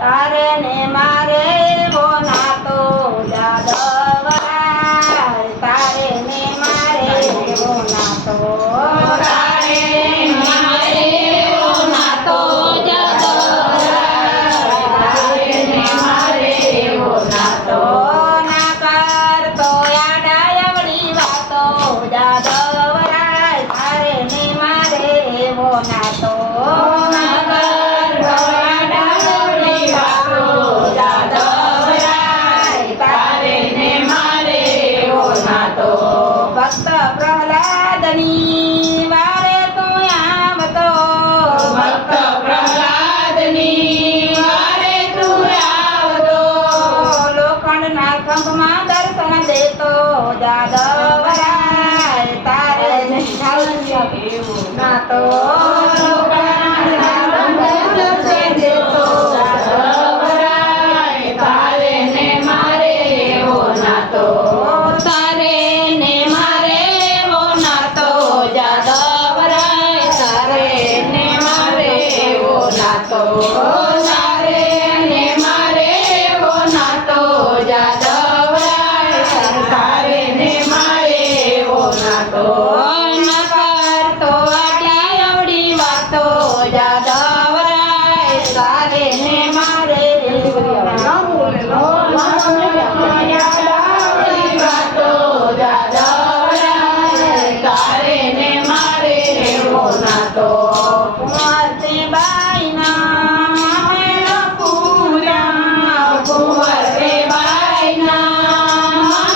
તારે ને મારે એવો નાતો જાદવરાય, તારે ને મારે એવો નાતો, તારે ને મારે એવો નાતો જાદવરાય, તારે ને મારે એવો નાતો, ના કરતો આડાયવડી વાતો જાદવરાય, તારે ને મારે એવો નાતો, ના કરતો આડાયવડી વાતો જાદવરાય, તારે ને મારે એવો નાતો, ભક્ત પ્રહલાદની વારે તું આવતો, ભક્ત પ્રહલાદની વારે તું આવતો, લોખંડના ખંભમાં દર્શન દેતો જાદવરાય, તારે ને એવો નાતો, લોખંડના ખંભમાં દર્શન દેતો જાદવરાય, તારે ને મારે એવો નાતો, તારે ને મારે એવો નાતો જાદવરાય, તારે ને મારે એવો નાતો, તારે ને મારે એવો નાતો જાદવરાય, તારે ને મારે એવો નાતો, ના કરતો આડાયવડી વાતો જાદવરાય, તારે ને મારે એવો નાતો, આડાયવડી વાતો જાદવરાય, તારે ને મારે એવો નાતો, કુંવરજી બાઈના મેળા પૂર્યા, કુંવરજી બાઈના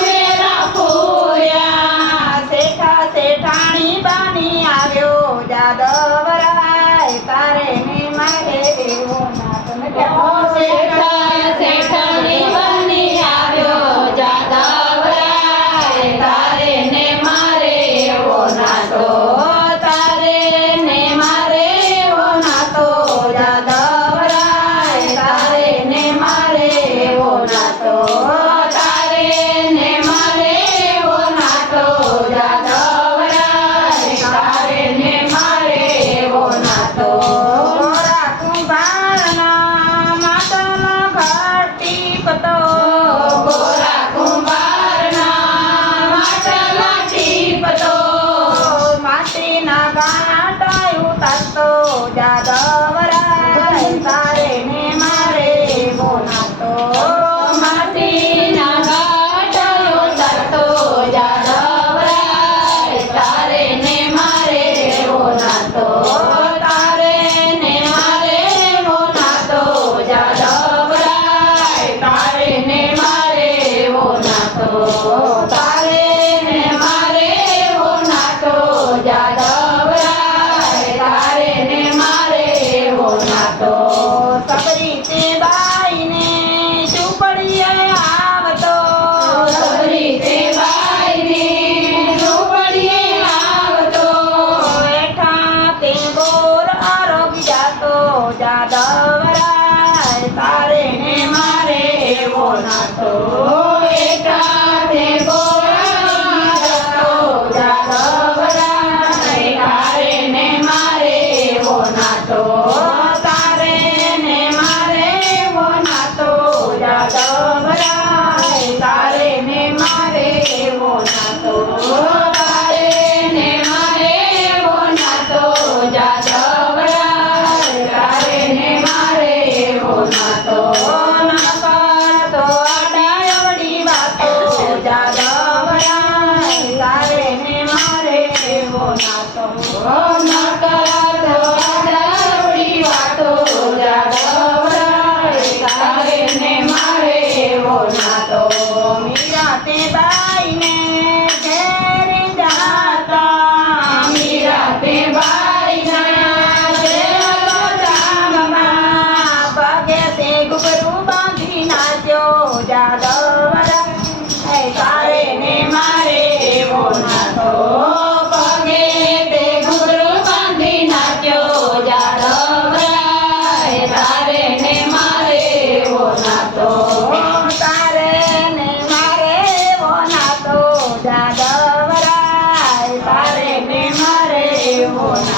મેળા પૂર્યા, શેઠા શેઠાણી બાની આવ્યો જાદવરાય, તારે ને મારે એવો નાતો, શેઠા શેઠાણી બાની આવ્યો જાદવરાય, તારે ને મારે એવો નાતો, તારે ને મારે એવો નાતો જાદવરાય, તારે ને મારે એવો નાતો, તારે ને મારે એવો નાતો જાદવરાય, તારે ને મારે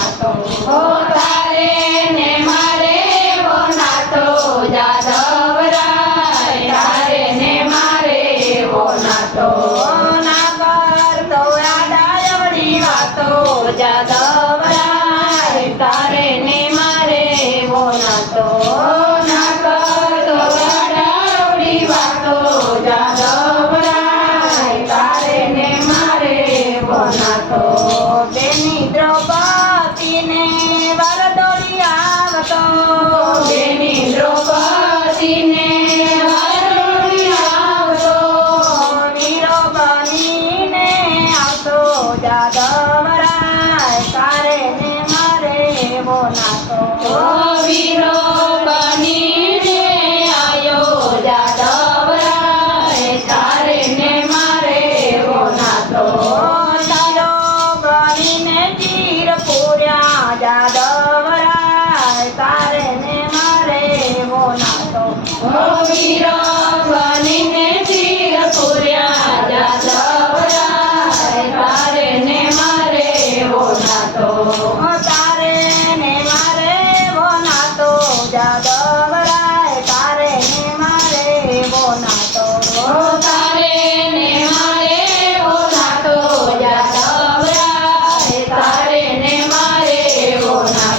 નાતો હો તારે ને મારે એવો નાતો જાદવરાય તારે ને મારે એવો નાતો ના કરતો આડાયવડી વાતો જાદવરાય તારે ને મારે એવો નાતો ના કરતો આડાયવડી વાતો જાદવરાય તારે ને મારે એવો નાતો બેની દ્રૌપદીને વરદોળી આવતો બેની દ્રૌપદીને વરદોળી આવતો વીરો બનીને આવતો જાદવરાય તારે ને મારે એવો નાતો વીરો બનીને આયો જાદવરાય તારે ને મારે એવો નાતો તારો બનીને ચીર પૂર્યા જાદવરાય તારે ને મારે એવો નાતો વીરો બનીને ચીર પૂર્યા જાદવરાય તારે ને મારે એવો નાતો તારે ને મારે એવો નાતો જાદવરાય તારે ને મારે એવો નાતો તારે ને મારે એવો નાતો જાદવરાય તારે ને મારે એવો નાતો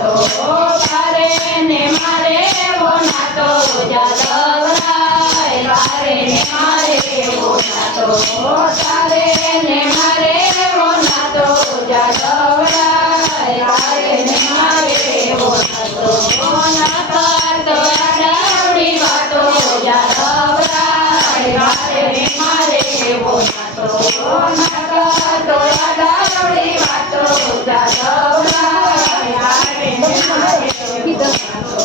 નાતો તારે ને મારે એવો નાતો જાદવરાય તારે ને મારે એવો નાતો તારે ને મારે એવો નાતો જાદવરાય તારે ને મારે એવો નાતો નાતો તો આડાવડી વાતો જાદવરાય તારે ને મારે એવો નાતો નાતો તો આડાવડી વાતો જાદવરાય તારે ને મારે એવો નાતો